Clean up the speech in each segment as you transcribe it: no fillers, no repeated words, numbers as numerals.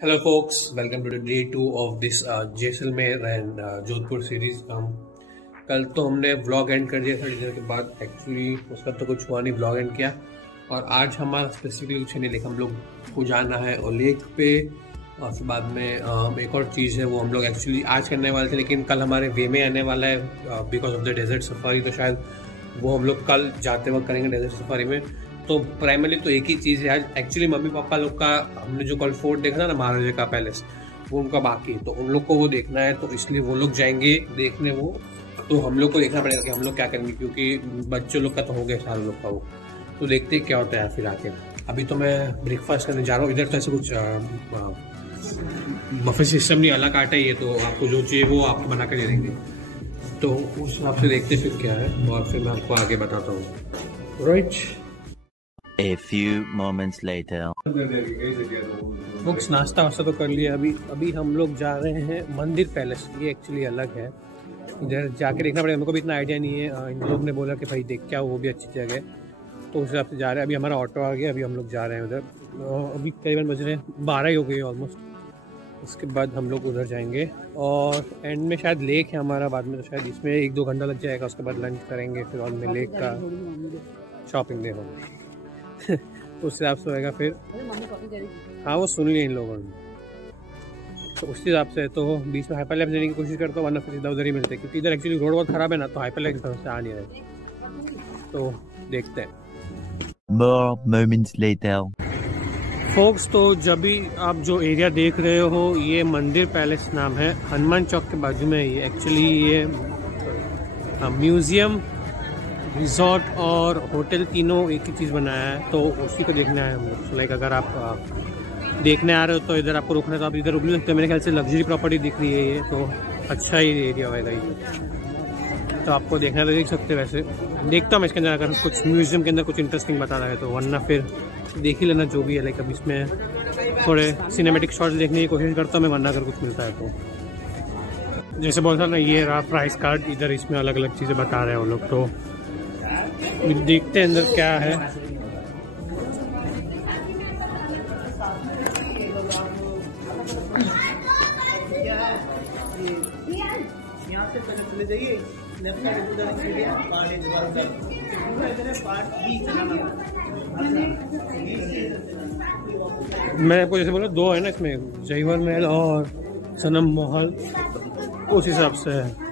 Hello folks, welcome to day 2 of this Jaisalmer and Jodhpur series. कल तो हमने व्लॉग एंड कर दिया था डिनर के बाद। एक्चुअली उसका तो कुछ हुआ नहीं, व्लॉग एंड किया। और आज हमारा स्पेसिफिकली कुछ नहीं, लेकिन हम लोग को जाना है और लेक पे। और फिर बाद में एक और चीज़ है, वो हम लोग एक्चुअली आज करने वाले थे, लेकिन कल हमारे वे में आने वाला है because of the desert safari. तो शायद वो हम लोग कल जाते वक्त करेंगे डेजर्ट सफारी में। तो प्राइमरी तो एक ही चीज़ है आज। एक्चुअली मम्मी पापा लोग का हमने जो कल फोर्ट देखा था ना, महाराजा का पैलेस, वो उनका बाकी, तो उन लोग को वो देखना है, तो इसलिए वो लोग जाएंगे देखने वो। तो हम लोग को देखना पड़ेगा कि हम लोग क्या करेंगे, क्योंकि बच्चों लोग का तो हो गया सारे लोग का वो। तो देखते क्या होता है फिर आके। अभी तो मैं ब्रेकफास्ट करने जा रहा हूँ। इधर तो ऐसे कुछ बफे सिस्टम नहीं, अलग आटा ही है, तो आपको जो चाहिए वो आपको बना कर दे देंगे। तो उस हिसाब से देखते फिर क्या है, और फिर मैं आपको आगे बताता हूँ। Right. A few moments later. Books नाश्ता वास्ता तो कर लिया। अभी हम लोग जा रहे हैं मंदिर पैलेस। ये एक्चुअली अलग है, इधर जाके देखना पड़ेगा। मेरे को भी इतना आइडिया नहीं है। इन लोग ने बोला कि भाई देख क्या, वो भी अच्छी जगह है, तो उस हिसाब से जा रहे हैं। अभी हमारा ऑटो आ गया, अभी हम लोग जा रहे हैं उधर। अभी करीबन बज रहे हैं 12 ही हो गई ऑलमोस्ट। उसके बाद हम लोग उधर जाएंगे और एंड में शायद लेक है हमारा बाद में, तो शायद इसमें 1-2 घंटा लग जाएगा। उसके बाद लंच करेंगे, फिर और में लेक का शॉपिंग डे होगा। उस हिसाब से होएगा फिर। हाँ, वो सुन लिया इन लोगों ने, तो उस हिसाब से तो बीच में हाइपर लैप्स देने की कोशिश करता हूँ, वरना फिर सीधा उधर ही मिलते हैं, क्योंकि इधर एक्चुअली रोड बहुत खराब है ना, तो हाइपर लैप्स से आ नहीं रहे। तो देखते हैं। More moments later. फोक्स, तो जब भी आप जो एरिया देख रहे हो, ये मंदिर पैलेस नाम है, हनुमान चौक के बाजू में है ये। एक्चुअली ये म्यूजियम, रिजॉर्ट और होटल तीनों एक ही चीज़ बनाया है, तो उसी को देखना है हम लोग। लाइक अगर आप देखने आ रहे हो तो इधर आपको रुकना है, तो आप इधर रुक भी सकते हो। मेरे ख्याल से लग्जरी प्रॉपर्टी दिख रही है ये, तो अच्छा ही एरिया होगा ये। तो आपको देखना तो देख सकते हो। वैसे देखता हूँ मैं इसके अंदर अगर कुछ म्यूजियम के अंदर कुछ इंटरेस्टिंग बता रहा है तो, वरना फिर देख ही लेना जो भी है। लाइक अब इसमें थोड़े सिनेमेटिक शॉट्स देखने की कोशिश करता हूँ मैं, वरना अगर कुछ मिलता है तो। जैसे बोलता ना, ये रहा प्राइस कार्ड, इधर इसमें अलग अलग चीज़ें बता रहे हैं वो लोग, तो देखते हैं अंदर क्या है। यहाँ से पहले चले जाइए, लेफ्ट साइड मैं आपको जैसे बोला 2 है ना इसमें, जयवर महल और सनम महल, उस हिसाब से है।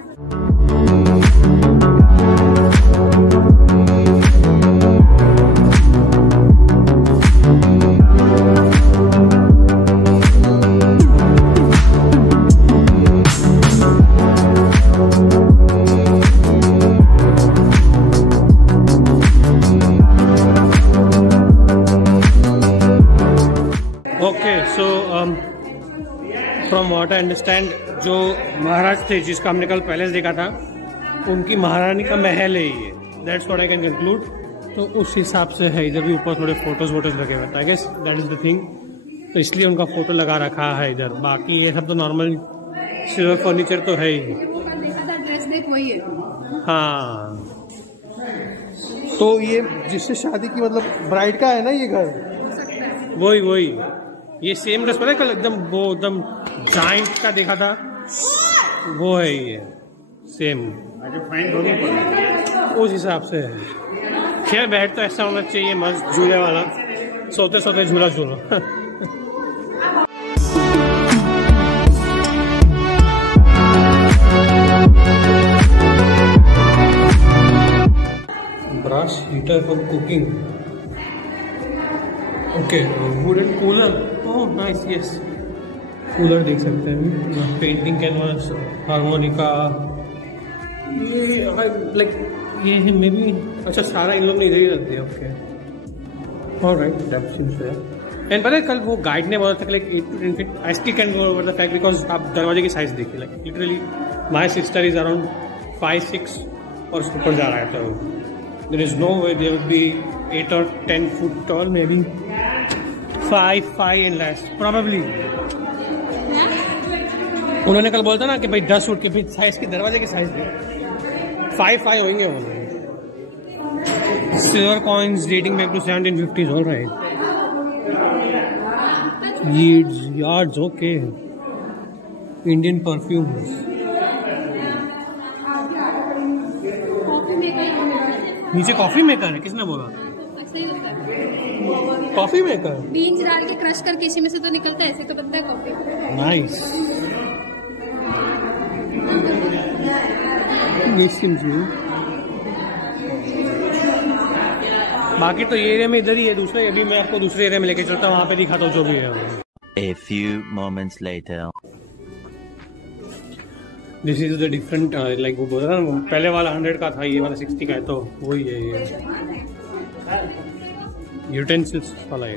फ्रॉम व्हाट आई अंडरस्टैंड, जो महाराज थे जिसका हमने कल पैलेस देखा था, उनकी महारानी का महल है ये। That's what I can conclude. तो उस हिसाब से है। इधर भी ऊपर थोड़े फोटोज लगे हुए हैं, I guess that is the thing, तो इसलिए उनका फोटो लगा रखा है इधर। बाकी ये सब तो नॉर्मल सिल्वर फर्नीचर तो है ही। हाँ, तो ये जिससे शादी की मतलब ब्राइड का है ना ये घर, वही ये सेम ड्रेस पता है कल एकदम वो एकदम जाइंट का देखा था, वो है ये सेम। उस हिसाब से है। खैर बैठ तो ऐसा होना चाहिए मस्त झूले वाला, सोते सोते झूला झूलो। Brass heater for cooking, okay. Wooden cooler, oh nice, yes cooler देख सकते हैं। पेंटिंग कैनवास, हारमोनिका, ये लाइक ये है मे बी। अच्छा, सारा इन लोग ने इधर ही रख दिया। Okay, alright, that seems fair. And पता है कल वो गाइड ने बोला था like 8 to 10 feet I still can go over the fact, because आप दरवाजे की साइज देखिए। Like literally my sister is around 5-6 और उसके ऊपर जा रहा है, तो there is no way there would be 8 or 10 foot tall, maybe 5 and less probably। उन्होंने कल बोलता ना कि भाई 10 फुट के फिर साइज के दरवाजे की साइज दे, 5 होंगे वो। Silver coins dating back to 1750s, all right. Yards okay, Indian perfumes. नीचे कॉफी मेकर है, किसने बोला? कॉफी मेकर बीन्स डाल के क्रश करके इसी में से तो निकलता है, ऐसे तो बनता है कॉफी। नाइस। बाकी तो ये एरिया में इधर ही है, दूसरे अभी मैं आपको दूसरे एरिया में लेके चलता हूँ, वहाँ पे दिखाता हूँ जो भी है। A few moments later. This is the different, like वो बोल रहा ना, पहले वाला 100 का था, ये वाला 60 का है, तो वही है ये यूटेंसिल्स वाला है।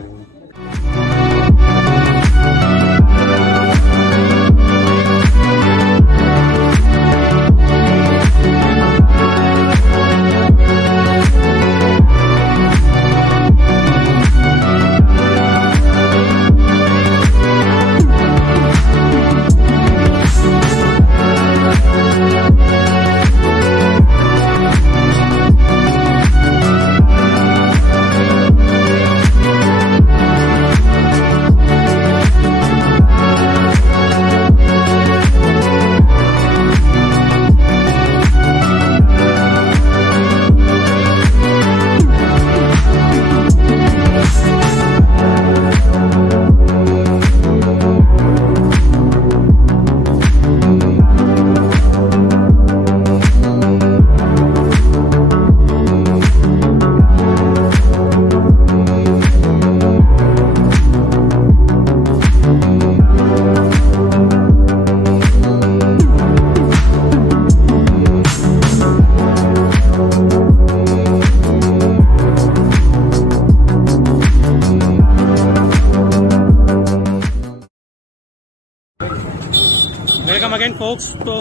Welcome again folks. तो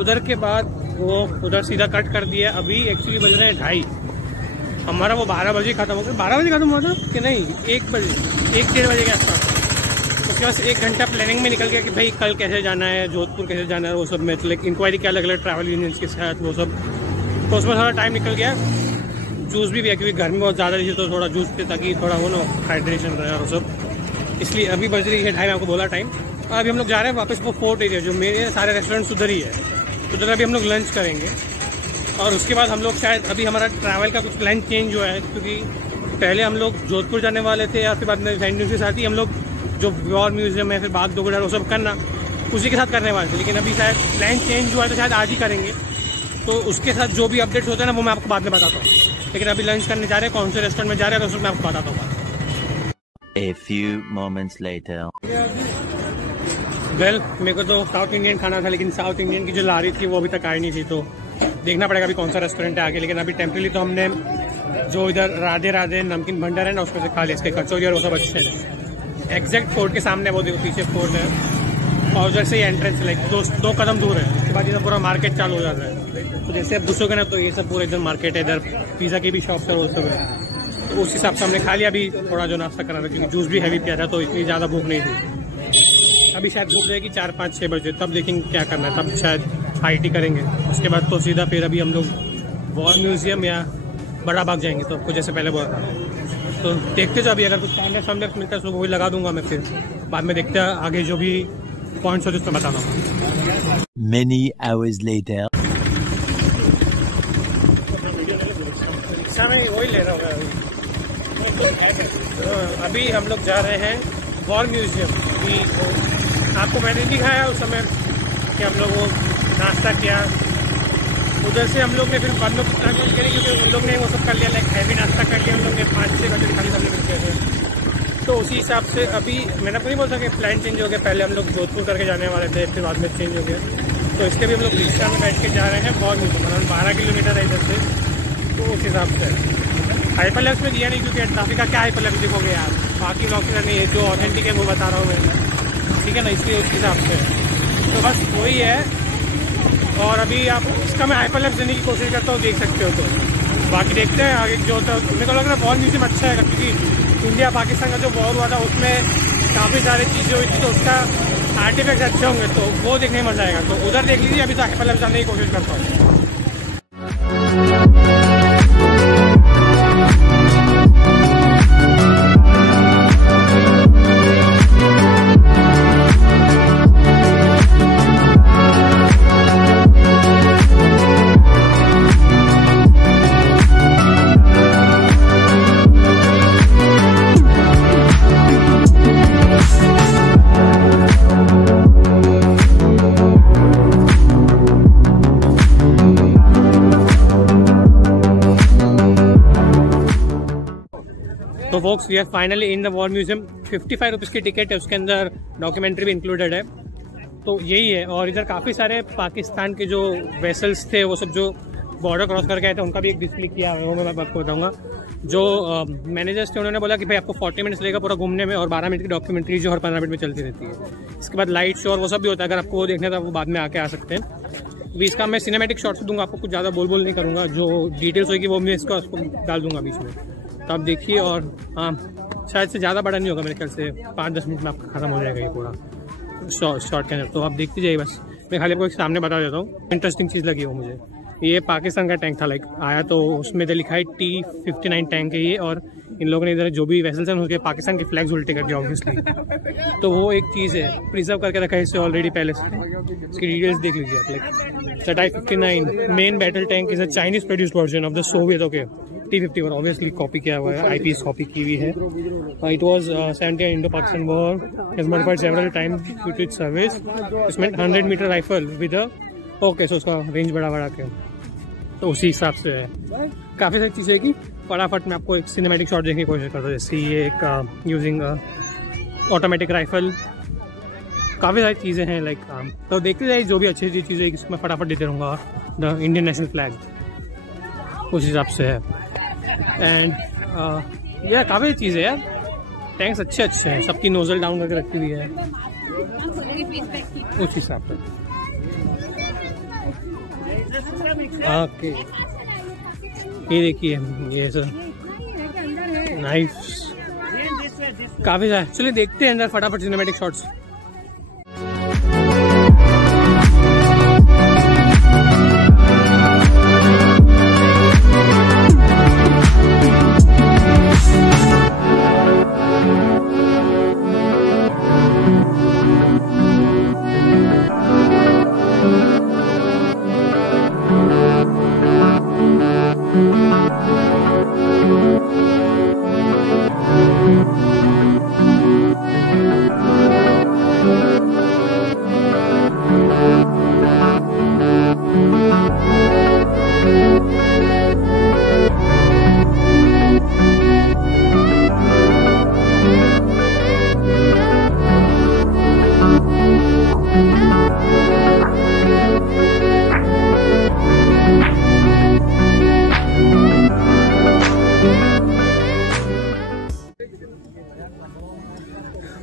उधर के बाद वो उधर सीधा कट कर दिया। अभी एक्चुअली बज रहे हैं 2:30। हमारा वो 12 बजे खत्म हो गया। 12 बजे खत्म हुआ था कि नहीं, 1 बजे, 1-1:30 बजे के आसपास। उसके बाद 1 घंटा प्लानिंग में निकल गया कि भाई कल कैसे जाना है, जोधपुर कैसे जाना है, वो सब में लाइक इंक्वायरी किया अलग अलग ट्रैवल यूनियंस के साथ, वो सब। तो उसमें थोड़ा टाइम निकल गया। जूस भी है क्योंकि गर्मी बहुत ज़्यादा रही थी, तो थोड़ा जूस पे ताकि थोड़ा वो ना हाइड्रेशन रहे और वो सब। इसलिए अभी बज रही है 2:30, आपको बोला टाइम। अभी हम लोग जा रहे हैं वापस वो फोर्ट एरिया, जो मेरे सारे रेस्टोरेंट्स उधर ही है। उधर अभी हम लोग लंच करेंगे और उसके बाद हम लोग शायद अभी हमारा ट्रैवल का कुछ प्लान चेंज हुआ है, क्योंकि पहले हम लोग जोधपुर जाने वाले थे या फिर बाद में सैंड ड्यून्स के साथ ही हम लोग जो वॉर म्यूजियम है, फिर बाग दोगुडा, वो सब करना उसी के साथ करने वाले थे। लेकिन अभी शायद प्लान चेंज हुआ है, तो शायद आज ही करेंगे। तो उसके साथ जो भी अपडेट्स होते हैं ना, वो मैं आपको बाद में बताता हूँ। लेकिन अभी लंच करने जा रहे हैं, कौन से रेस्टोरेंट में जा रहे हैं, तो उसमें मैं आपको बताता हूँ। A few moments later. Well, मेरे को तो साउथ इंडियन खाना था, लेकिन साउथ इंडियन की जो लारी थी वो अभी तक आई नहीं थी, तो देखना पड़ेगा अभी कौन सा रेस्टोरेंट है आगे। लेकिन अभी टेम्पररी तो हमने जो इधर राधे राधे नमकीन भंडार है ना, उसमें से खा लिया। इसके कचौरी और वो सब अच्छे हैं। एग्जैक्ट फोर्ट के सामने वो देखो, पीछे फोर्ट है और उधर से ही एंट्रेंस लाइक 2 कदम दूर है। उसके बाद इधर पूरा मार्केट चालू हो जाता है। तो जैसे आप घुसोगे ना, तो ये सब पूरा इधर मार्केट है। इधर पिज़्ज़ा की भी शॉप्स है, वो सब है। तो उस हिसाब से हमने खा लिया। अभी थोड़ा जो नाश्ता करना था, क्योंकि जूस भी हैवी पिया था, तो इतनी ज़्यादा भूख नहीं थी। अभी शायद भूख रहेगी 4-5-6 बजे, तब देखेंगे क्या करना है, तब शायद IT करेंगे। उसके बाद तो सीधा फिर अभी हम लोग वॉर म्यूजियम या बड़ा बाग जाएंगे। तो आपको जैसे पहले बोला था, तो देखते जो अभी अगर कुछ टाइम मिलता है तो वही लगा दूंगा मैं। फिर बाद में देखते हैं आगे जो भी पॉइंट्स होते उसमें बता दूँगा। Many hours later. मैं वही ले रहा हूँ अभी हम लोग जा रहे हैं वॉर म्यूजियम। अभी आपको मैंने दिखाया उस समय कि हम लोग वो नाश्ता किया। उधर से हम लोग ने फिर बाद में प्लान करें, क्योंकि हम लोग ने वो सब कर लिया, लाइक हैवी नाश्ता कर लिया हम लोग ने। 5-6 बजे खाली हमने मिलते थे। तो उसी हिसाब से अभी मैंने आपको नहीं बोल सके प्लान चेंज हो गया। पहले हम लोग जोधपुर करके जाने वाले थे, फिर बाद में चेंज हो गया। तो इसके भी हम लोग रिक्शा में बैठ के जा रहे हैं वॉर म्यूजियम। 12 किलोमीटर है इधर से, तो उस हिसाब से हाइपरलैप्स में दिया नहीं, क्योंकि ट्रैफिक का क्या हाइपरलैप्स देखोगे यार। बाकी ब्लॉग्स नहीं है, जो ऑथेंटिक है वो बता रहा हूँ मैं, ठीक है ना, इसलिए उस हिसाब से। तो बस वही है। और अभी आप इसका मैं हाइपरलैप्स देने की कोशिश करता हूँ, देख सकते हो। तो बाकी देखते हैं आगे जो होता है। मेरे को लग रहा है वॉर म्यूजियम अच्छा है, क्योंकि इंडिया पाकिस्तान का जो वॉर हुआ था उसमें काफ़ी सारी चीज़ें हुई थी, तो उसका आर्टिफैक्ट्स अच्छे होंगे, तो वो देखने में मज़ा आएगा। तो उधर देख लीजिए। अभी तो हाइपरलैप्स जानने की कोशिश करता हूँ। तो folks we are finally in the war museum. 55 rupees की टिकट है, उसके अंदर डॉक्यूमेंट्री भी इंक्लूडेड है। तो यही है, और इधर काफ़ी सारे पाकिस्तान के जो वेसल्स थे वो सब जो बॉर्डर क्रॉस करके आए थे उनका भी एक डिस्प्ले किया है, वो मैं आपको बताऊंगा। जो मैनेजर्स थे उन्होंने बोला कि भाई आपको 40 मिनट्स लगेगा पूरा घूमने में, और 12 मिनट की डॉक्यूमेंट्री जो हर 15 मिनट में चलती रहती है। इसके बाद लाइट शो और वो सब भी होता है, अगर आपको वो देखना था वो बाद में आके आ सकते हैं। अभी इसका मैं सिनेमैटिक शॉट्स दूंगा आपको, कुछ ज़्यादा बोल नहीं करूँगा, जो डिटेल्स होगी वो मैं इसका उसको डाल दूंगा बीच में, तो आप देखिए। और हाँ, शायद से ज़्यादा बड़ा नहीं होगा मेरे ख्याल से, 5-10 मिनट में आपका ख़त्म हो जाएगा ये पूरा शॉर्ट के अंदर। तो आप देखते जाइए, बस मैं खाली आपको एक सामने बता देता हूँ। इंटरेस्टिंग चीज़ लगी वो मुझे, ये पाकिस्तान का टैंक था, लाइक आया तो उसमें तो लिखा है T-59 टैंक है ये, और इन लोगों ने इधर जो भी वेसल्स हैं उसके पाकिस्तान के फ्लैग्स उल्टे कर दिया ऑब्वियसली। तो वो एक चीज़ है, प्रिजर्व करके रखा है इसे ऑलरेडी पहले से। इसकी डिटेल्स देख लीजिए, like Ti-59 main battle tank is a Chinese produced version of the Soviet, okay. T-51 obviously copy किया हुआ है, IPS कॉपी की हुई है। It was 70 इंडो-पाकिस्तान war, has modified several times due to it's service. इसमें 100 metre rifle with a, okay, सो उसका range बढ़ा के तो उसी हिसाब से है। काफ़ी सारी चीज़ें कि फटाफट मैं आपको एक सिनेमैटिक शॉट देखने की कोशिश करता हूँ, जैसे ये एक यूजिंग ऑटोमेटिक राइफल, काफ़ी सारी चीज़ें हैं लाइक। तो देखते जाइए जो भी अच्छी अच्छी चीज़ें इसमें फटाफट देते रहूँगा। द इंडियन नेशनल फ्लैग उस हिसाब से है। एंड यह काफ़ी चीज़ें यार, टैंक्स अच्छे हैं, सबकी नोजल डाउन करके रखी हुई है उस हिसाब से। ओके, ये देखिए, ये सर नाइस, काफ़ी सारे। चलिए देखते हैं अंदर फटाफट cinematic shots.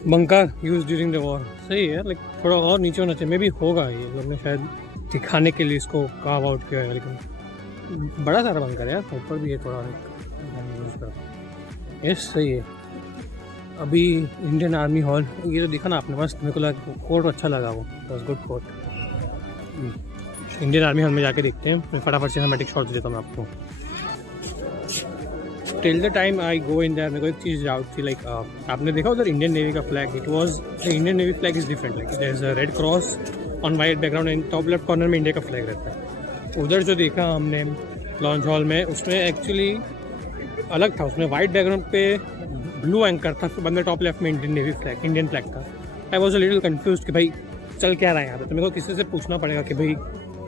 Bunker use during the war, सही है। लाइक थोड़ा और नीचे होना चाहिए, मे भी होगा, ये लोग ने शायद दिखाने के लिए इसको कार्व आउट किया है, लेकिन बड़ा सारा बंकर है यार, ऊपर भी है थोड़ा यस, सही है। अभी इंडियन आर्मी हॉल ये तो दिखा ना आपने, बस मेरे को लगा कोट अच्छा लगा, वो बस good quote. Indian Army hall में जाके देखते हैं, मैं फटाफट सिनेमैटिक शॉट्स देता हूँ मैं आपको। Till the time I go in their, मेरे को एक चीज़ डाउट थी, लाइक आपने देखा उधर इंडियन नेवी का flag, it was the Indian navy flag is different, like there is a red cross on white background and top left corner में India का फ्लैग रहता है। उधर जो देखा हमने लॉन्च हॉल में, उसमें एक्चुअली अलग था, उसमें वाइट बैकग्राउंड पे ब्लू एंकर था, फिर बंदे टॉप लेफ्ट में Indian navy flag, Indian flag था। I was a little confuse कि भाई चल क्या रहा है यहाँ पे, तो मेरे को किसी से पूछना पड़ेगा कि भाई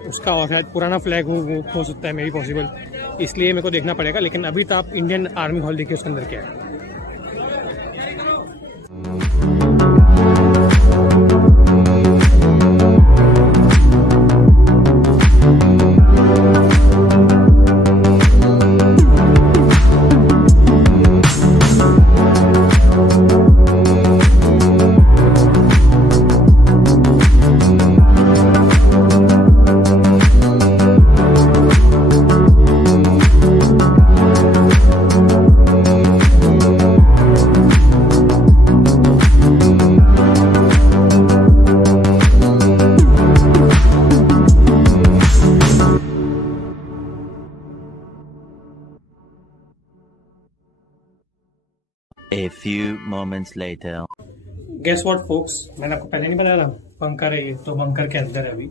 उसका और शायद पुराना फ्लैग हो सकता है, मे बी पॉसिबल, इसलिए मेरे को देखना पड़ेगा। लेकिन अभी तो आप इंडियन आर्मी हॉल देखिए उसके अंदर क्या है। A few moments later. Guess what, folks? मैंने आपको पहले नहीं बताया था, बंकर है ये, तो बंकर के अंदर है अभी।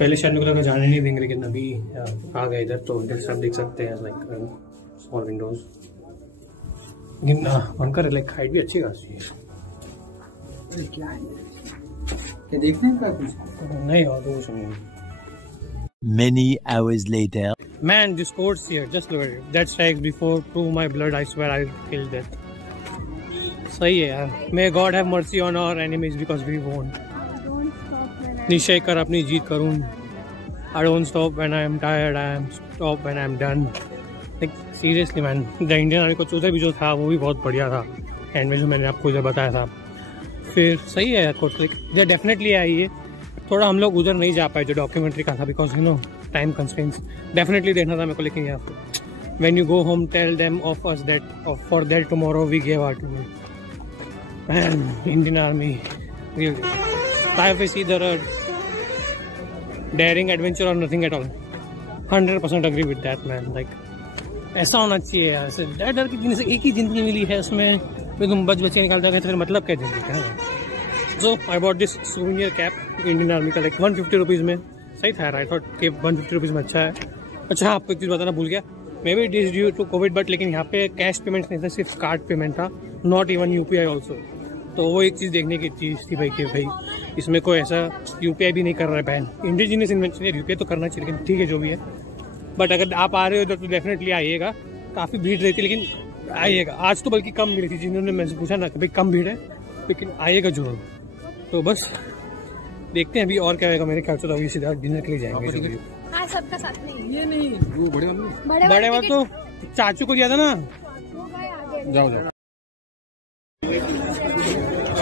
पहले शायद मेरे को लगा जाने नहीं देंगे, लेकिन अभी आ गए इधर, तो सब देख सकते हैं, लाइक स्मॉल विंडोज। लेकिन बंकर है, लाइक हाइट भी अच्छी खासी है। क्या देखने का कुछ नहीं और तो कुछ नहीं। Many hours later. Man, this course here, just look at it. That strikes before prove my blood. I swear I'll kill that. सही है यार. May God have mercy on our enemies because we won't. निश्चय कर अपनी जीत करूँ. I don't stop when I am tired. I am stop when I am done. Like seriously man, the Indian Army coach उधर भी जो था वो भी बहुत बढ़िया था. एंड में जो मैंने आपको इधर बताया था. फिर सही है यार कोर्स. लाइक इधर डेफिनेटली आई है. थोड़ा हम लोग उधर नहीं जा पाए जो डॉक्यूमेंट्री का था because you know time constraints. Definitely देखना था मेरे को. लेकिन यहाँ पे when you go home tell them of us that for that tomorrow we give our to Indian army. Life is either a daring adventure or nothing at all. 100% agree with that man. Like ऐसा होना चाहिए यार. ऐसे डर डर की से एक ही ज़िंदगी मिली है उसमें फिर तुम बच के निकालते हो. फिर मतलब क्या ज़िंदगी का है. So I bought this souvenir cap Indian army का. लाइक 150 रुपीज़ में. सही था यार. आई थॉट कि 150 रुपीज़ में अच्छा है. अच्छा आपको एक चीज़ बताना भूल गया. Maybe it is due to Covid but लेकिन यहाँ पे कैश पेमेंट नहीं था. सिर्फ कार्ड पेमेंट था. Not even UPI also. तो वो एक चीज़ देखने की चीज़ थी भाई कि भाई इसमें कोई ऐसा UPI भी नहीं कर रहा है बैन. इंडिजीनियस इन्वेंशन है. UPI तो करना चाहिए लेकिन ठीक है जो भी है. बट अगर आप आ रहे हो तो डेफिनेटली आइएगा. काफ़ी भीड़ रहती है लेकिन आइएगा. आज तो बल्कि कम मिली थी. जिन्होंने मैंने पूछा ना कि भाई कम भीड़ है लेकिन आइएगा जरूर. तो बस देखते हैं अभी और क्या आएगा. मेरे ख्याल से तो अभी सीधा डिनर के लिए जाएंगे. हाँ सबका साथ नहीं. ये नहीं वो बड़े वाले तो चाचू को दिया था ना. जाओ जाओ.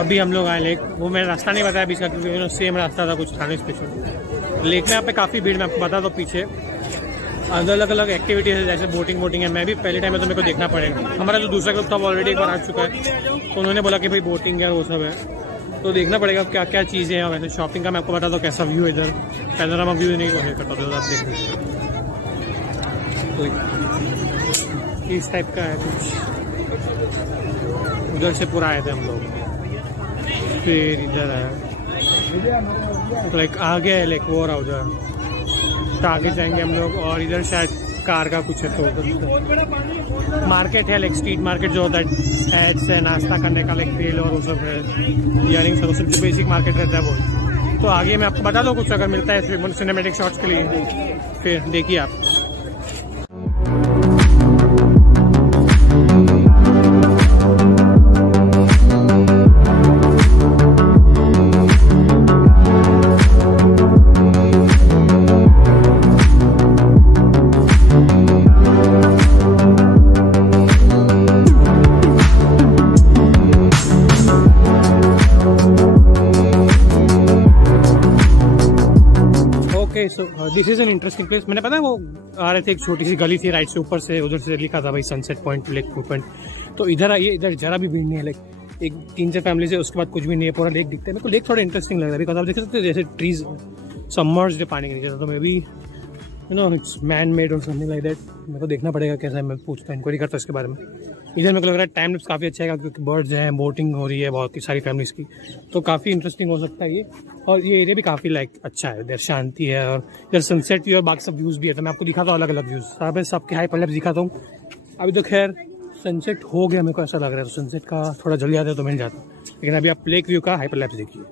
अभी हम लोग आए लेक. वो मैंने रास्ता नहीं बताया बीच का क्योंकि सेम रास्ता था कुछ थाने स्पेशल. लेक में यहाँ पे काफ़ी भीड़. मैं आपको बता दो पीछे अलग अलग एक्टिविटीज है जैसे बोटिंग है. मैं भी पहले टाइम में तो मेरे को देखना पड़ेगा. हमारा जो दूसरा ग्रुप था वो ऑलरेडी एक बार आ चुका है. तो उन्होंने बोला कि भाई बोटिंग है वो सब है. तो देखना पड़ेगा क्या क्या चीज़ें हैं. वैसे शॉपिंग का मैं आपको बता दूँ कैसा व्यू है इधर. पैनोरामा व्यू नहीं कोशिश करता तो आप देख लीजिए. तो इस टाइप का है कुछ. उधर से पूरा आए थे हम लोग. फिर इधर है लाइक आगे है लाइक वो रहा उधर. तो आगे जाएंगे हम लोग. और इधर शायद कार का कुछ है. तो उधर मार्केट है लाइक स्ट्रीट मार्केट जो होता है एड्स है नाश्ता करने का. लाइक बेल और वो सब है. इयरिंग्स और सब जो बेसिक मार्केट रहता है वो. तो आगे मैं आपको बता दूँ कुछ अगर मिलता है सिनेमेटिक शॉट्स के लिए. फिर देखिए आप. This is an interesting place. मैंने पता है वो आ रहे थे एक छोटी सी गली थी राइट से ऊपर से. उधर से लिखा था भाई sunset point lake view point. तो इधर आइए. इधर जरा भी भीड़ नहीं है. लाइक एक 3 से फैमिली से उसके बाद कुछ भी नहीं है. पूरा लेक दिखता है. मेरे को लेक थोड़ा इंटरेस्टिंग लग रहा है बिकॉज आप देख सकते हो जैसे ट्रीज सबमर्ज्ड है पानी के नीचे. तो may be you know it's man made और समथिंग लाइक दैट. मेरे को देखना पड़ेगा कैसा है. मैं पूछता हूँ इंक्वायरी करता हूँ इसके बारे में. इधर मेरे को लग रहा है टाइम लैप्स काफ़ी अच्छा है क्योंकि बर्ड्स हैं. बोटिंग हो रही है बहुत सारी फैमिलीज़ की. तो काफ़ी इंटरेस्टिंग हो सकता है ये. और ये एरिया भी काफ़ी लाइक अच्छा है. इधर शांति है और इधर सनसेट भी और बाकी सब व्यूज़ भी है. तो मैं आपको दिखाता हूँ अलग अलग व्यूज़. सबके हाइपरलैप्स दिखाता हूँ. अभी तो खैर सनसेट हो गया मेरे को ऐसा लग रहा है. तो सनसेट का थोड़ा जल्दी आता है तो मिल जाता. लेकिन अभी आप लेक व्यू का हाइपरलैप्स देखिए.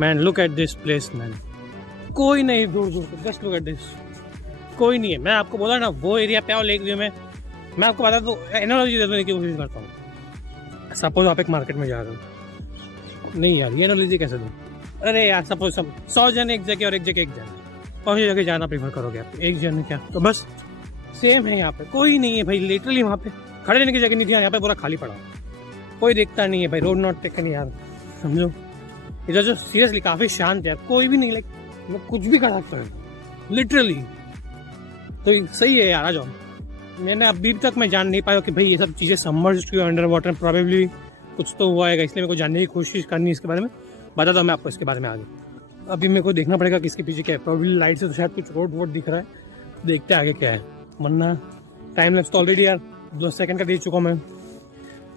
Man look at this place man. कोई नहीं दूर दूर तक. Just look at this. कोई नहीं है. मैं आपको बोला ना वो एरिया पे आओ लेक व्यू में. मैं आपको बता दूँ एनालॉजी देने की कोशिश करता हूँ. सपोज आप एक मार्केट में जा रहे हो. नहीं यार ये एनालॉजी कैसे दूँ. अरे यार सपोज 100 जन एक जगह और एक जगह एक जन. कौन सी जगह जाना प्रीफर करोगे आप. एक जन क्या. तो बस सेम है यहाँ पे. कोई नहीं है भाई. लिटरली वहाँ पे खड़े रहने की जगह नहीं थी. यहाँ पे पूरा खाली पड़ा. कोई देखता नहीं है भाई. रोड नॉट टेकन यार. समझो इधर जो सीरियसली काफ़ी शांत है. कोई भी नहीं लाइक मैं कुछ भी कर सकता है लिटरली. तो सही है यार. आ जाओ. मैंने अभी तक मैं जान नहीं पाया कि भाई ये सब चीज़ें सबमर्ज्ड हुई अंडर वाटर. प्रॉबेबली कुछ तो हुआ है इसलिए मेरे को जानने की कोशिश करनी है इसके बारे में. बताता हूँ मैं आपको इसके बारे में आगे. अभी मेरे को देखना पड़ेगा किसके पीछे क्या है. प्रॉबेबली लाइट से तो शायद कुछ रोड वोड दिख रहा है. देखते हैं आगे क्या है. वरना टाइम लैप्स तो ऑलरेडी यार 2 सेकंड का दे चुका हूँ मैं.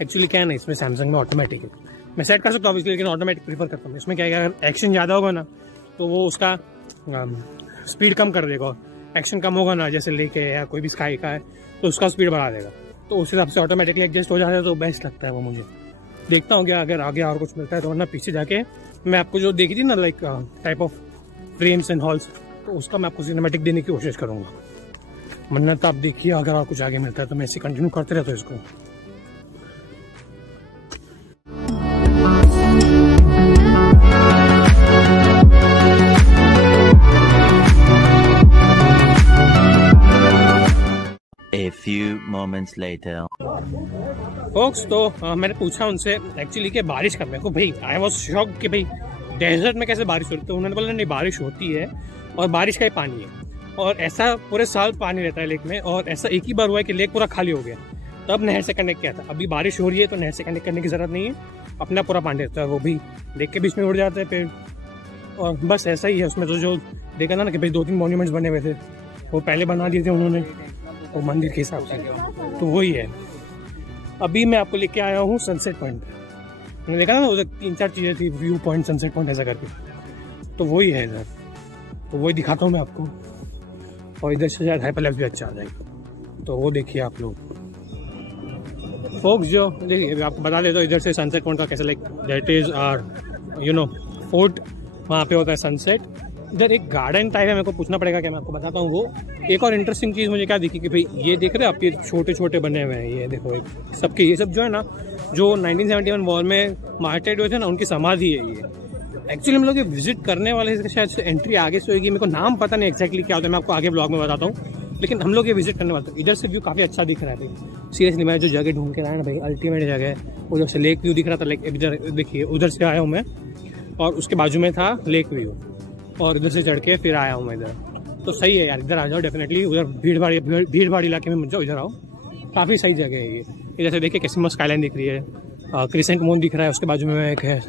एक्चुअली क्या है ना इसमें सैमसंग में ऑटोमेटिक है. मैं सेट कर सकता हूँ लेकिन ऑटोमेटिक प्रीफर करता हूँ. इसमें क्या है अगर एक्शन ज़्यादा होगा ना तो वो उसका स्पीड कम कर देगा, एक्शन कम होगा ना, जैसे लेके या कोई भी स्काई का है तो उसका स्पीड बढ़ा देगा, तो उस हिसाब से ऑटोमेटिकली एडजस्ट हो जाता है, तो बेस्ट लगता है वो मुझे। देखता हूँ क्या अगर आगे और कुछ मिलता है तो, वरना पीछे जाके मैं आपको जो देखी थी ना like type of frames and halls, तो उसका मैं आपको सिनेमैटिक देने की कोशिश करूँगा। मन्नत आप देखिए अगर और कुछ आगे मिलता है तो मैं इसे कंटिन्यू करते रहता हूँ इसको। A few moments later. Folks तो मैंने पूछा उनसे एक्चुअली कि बारिश कब है, को भाई आई वॉज शॉक कि भाई डेजर्ट में कैसे बारिश होती है। तो उन्होंने बोला नहीं बारिश होती है और बारिश का ही पानी है और ऐसा पूरे साल पानी रहता है लेक में, और ऐसा एक ही बार हुआ है कि लेक पूरा खाली हो गया तब नहर से कनेक्ट किया था। अभी बारिश हो रही है तो नहर से कनेक्ट करने की ज़रूरत नहीं है, अपना पूरा पानी रहता है, वो भी लेक के बीच में उड़ जाते हैं पेड़। और बस ऐसा ही है उसमें, तो जो देखा ना कि भाई 2-3 मॉन्यूमेंट्स बने हुए थे वो पहले बना दिए थे उन्होंने वो मंदिर के हिसाब से, तो वही है। अभी मैं आपको लेके आया हूँ सनसेट पॉइंट पे। मैंने देखा ना उधर 3-4 चीज़ें थी, व्यू पॉइंट, सनसेट पॉइंट ऐसा करके, तो वही है इधर, तो वही दिखाता हूँ मैं आपको। और इधर से शायद हाइपरलैप्स भी अच्छा आ जाएगा, तो वो देखिए आप लोग। फोक्स जो देखिए आपको बता देता हूँ इधर से सनसेट पॉइंट का कैसे, like that is our you know fort, वहाँ पे होता है सनसेट। इधर एक गार्डन टाइप है, मेरे को पूछना पड़ेगा क्या, मैं आपको बताता हूँ वो। एक और इंटरेस्टिंग चीज़ मुझे क्या दिखी कि भाई ये देख रहे हैं आप, ये छोटे छोटे बने हुए हैं, ये देखो एक सबके, ये सब जो है ना जो 1971 वॉर में मार्टेड हुए थे ना उनकी समाधि है ये। एक्चुअली हम लोग ये विजिट करने वाले हैं, शायद से एंट्री आगे से होगी, मेरे को नाम पता नहीं एक्जैक्टली क्या होता है, मैं आपको आगे ब्लॉग में बताता हूँ, लेकिन हम लोग ये विजिट करने वाले थे। इधर से व्यू काफ़ी अच्छा दिख रहा है भाई, सीरियसली मैं जो जगह ढूंढ के आया ना भाई अल्टीमेट जगह है। उधर से लेक व्यू दिख रहा था, लाइक इधर देखिए उधर से आया हूँ मैं और उसके बाजू में था लेक व्यू, और इधर से चढ़ के फिर आया हूँ मैं इधर। तो सही है यार, इधर आ जाओ डेफिनेटली, उधर भीड़ भाड़ इलाके में मत जाओ, इधर आओ, काफ़ी सही जगह है ये। इधर से देखिए कैसी मस्त स्काईलाइन दिख रही है, क्रिसेंट मून दिख रहा है, उसके बाजू में एक है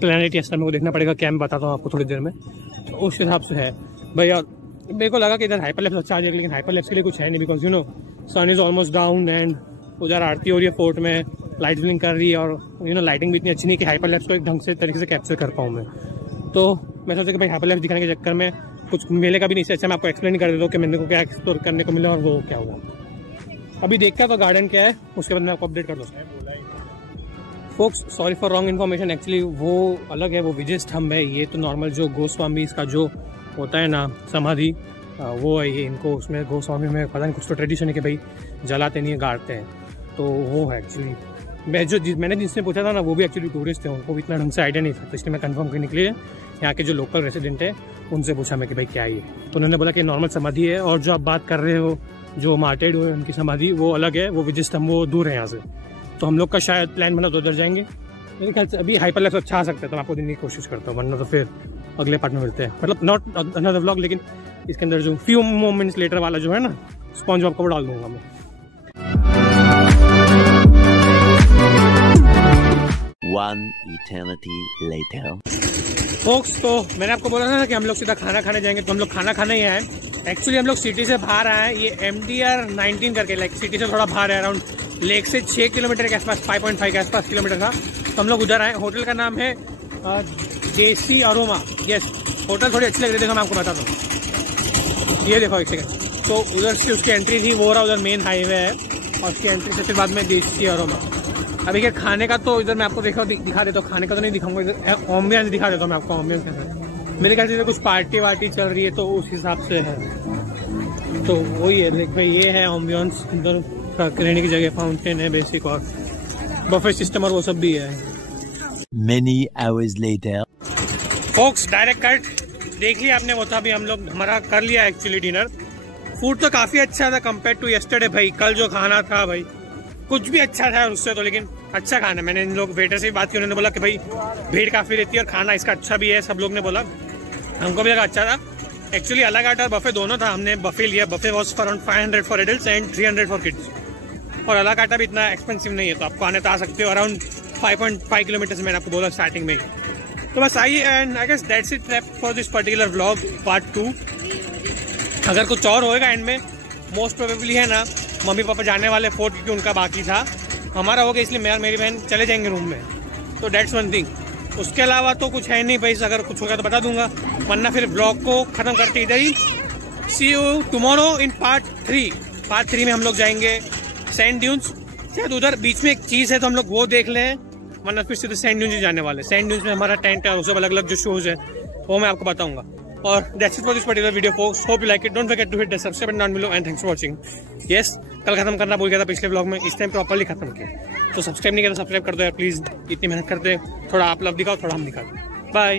प्लैनेट यस्टर, मेरे को देखना पड़ेगा क्या, मैं बताता हूँ आपको थोड़ी देर में। तो उस हिसाब से है भाई। और मेरे को लगा कि इधर हाइपरलैप्स अच्छा आ जाएगा, लेकिन हाइपरलैप्स के लिए कुछ है नहीं, because you know sun is almost down and उधर आरती हो रही है फोर्ट में, लाइट ब्लिंक कर रही है, और यू नो लाइटिंग भी इतनी अच्छी नहीं कि हाइपरलैप्स को एक ढंग से तरीके से कैप्चर कर पाऊँ मैं। तो मैं सोचा कि भाई हाइपरलैप्स दिखाने के चक्कर में कुछ मेले का भी नहीं, अच्छा मैं आपको एक्सप्लेन कर देता हूँ कि मैंने को क्या एक्सप्लोर करने को मिला और वो क्या हुआ। अभी देखता तो गार्डन क्या है, उसके बाद मैं आपको अपडेट कर दूँगा। Folks sorry for wrong information, actually वो अलग है, वो विजय स्तंभ है, ये तो नॉर्मल जो गोस्वामी का जो होता है ना समाधि वो है ये। इनको उसमें गोस्वामी में पता नहीं कुछ तो ट्रेडिशन है कि भाई जलाते नहीं है, गाड़ते हैं, तो वो है एक्चुअली। मैंने जिससे पूछा था ना वो भी एक्चुअली टूरिस्ट थे, उनको भी इतना ढंग से आइडिया नहीं था, तो इसलिए मैं कंफर्म करने के लिए यहाँ के जो लोकल रेसिडेंट है उनसे पूछा मैं कि भाई क्या ये, तो उन्होंने बोला कि नॉर्मल समाधि है, और जो आप बात कर रहे हो जो मार्टेड हुए उनकी समाधि वो अलग है, वो विजय स्तंभ वो दूर है यहाँ से। तो हम लोग का शायद प्लान बना तो उधर जाएंगे, मेरे ख्याल से अभी हाइपरलैप्स अच्छा आ सकता है, तो मैं आपको देने की कोशिश करता हूँ, वरना तो फिर अगले पार्ट में मिलते हैं, मतलब नॉट अनदर व्लॉग, लेकिन इसके अंदर जो फ्यू मोमेंट्स लेटर वाला जो है ना स्पॉन्ज बॉब को डाल दूंगा मैं। One eternity later. फोक्स तो मैंने आपको बोला था ना कि हम लोग सीधा खाना खाने जाएंगे, तो हम लोग खाना खाने ही आए। एक्चुअली हम लोग सिटी से बाहर आए हैं, ये MDR 19 करके, लाइक सिटी से थोड़ा बाहर है, अराउंड लेक से 6 किलोमीटर के आसपास, 5.5 के आसपास किलोमीटर था, तो हम लोग उधर आए। होटल का नाम है देसी अरोमा, यस होटल थोड़ी अच्छी लग रही थी, मैं आपको बताता हूँ। ये देखो एक सेकंड, तो उधर से उसकी एंट्री थी, वो रहा उधर मेन हाईवे है, और उसकी एंट्री से फिर बाद में देसी अरोमा। अभी क्या खाने का तो इधर मैं आपको दिखा देता हूँ, खाने का तो नहीं दिखाऊंगा, इधर एम्बियंस दिखा देता हूँ मैं आपको। एम्बियंस कैसा, मेरे ख्याल से कुछ पार्टी वार्टी चल रही है तो उस हिसाब से है, तो वही है। देख भाई ये है एम्बियंस, इधर रहने की जगह, फाउंटेन है बेसिक, और बफे सिस्टम और वो सब भी है। Many hours later. Folks direct cut देख लिया आपने, वो था अभी हम लोग हमारा कर लिया एक्चुअली डिनर। फूड तो काफ़ी अच्छा था कंपेयर टू यस्टरडे भाई, कल जो खाना था भाई कुछ भी अच्छा था उससे तो, लेकिन अच्छा खाना। मैंने इन लोग वेटर से भी बात की, उन्होंने बोला कि भाई भीड़ काफ़ी रहती है और खाना इसका अच्छा भी है, सब लोग ने बोला, हमको भी लगा अच्छा था। एक्चुअली अलग आर्ट और बफे दोनों था, हमने बफे लिया, buffet was for around 500 for adults and 300 for kids, और अलग आटा भी इतना एक्सपेंसिव नहीं है, तो आपको आने तो आ सकते हो। अराउंड 5.5 किलोमीटर से मैंने आपको बोला स्टार्टिंग में, तो बस आइए, and I guess that's it for this particular vlog part 2। अगर कुछ और होएगा एंड में, मोस्ट प्रोबेबली है ना मम्मी पापा जाने वाले फोर्ट, क्योंकि उनका बाकी था, हमारा हो गया, इसलिए मैं और मेरी बहन चले जाएंगे रूम में, तो दैट्स वन थिंग। उसके अलावा तो कुछ है नहीं भाई, अगर कुछ होगा तो बता दूंगा, वरना फिर ब्लॉग को ख़त्म करते इधर ही। See you tomorrow in part 3। Part 3 में हम लोग जाएंगे सैंड ड्यून्स, शायद उधर बीच में एक चीज़ है तो हम लोग वो देख लें, वरना फिर सीधे सैंड ड्यून्स ही जाने वाले। सैंड ड्यून्स में हमारा टेंट है और सब अलग अलग जो शोज़ है वो मैं आपको बताऊंगा। और that's it for this particular video folks, hope you like it, don't forget to hit the subscribe button down below and thanks for watching. Yes, कल खत्म करना भूल गया था पिछले ब्लॉग में, इस टाइम प्रॉपर्ली खत्म किया, तो सब्सक्राइब नहीं किया तो सब्सक्राइब कर दो यार प्लीज़, इतनी मेहनत करते, थोड़ा आप लव दिखाओ, थोड़ा हम दिखाते। बाय।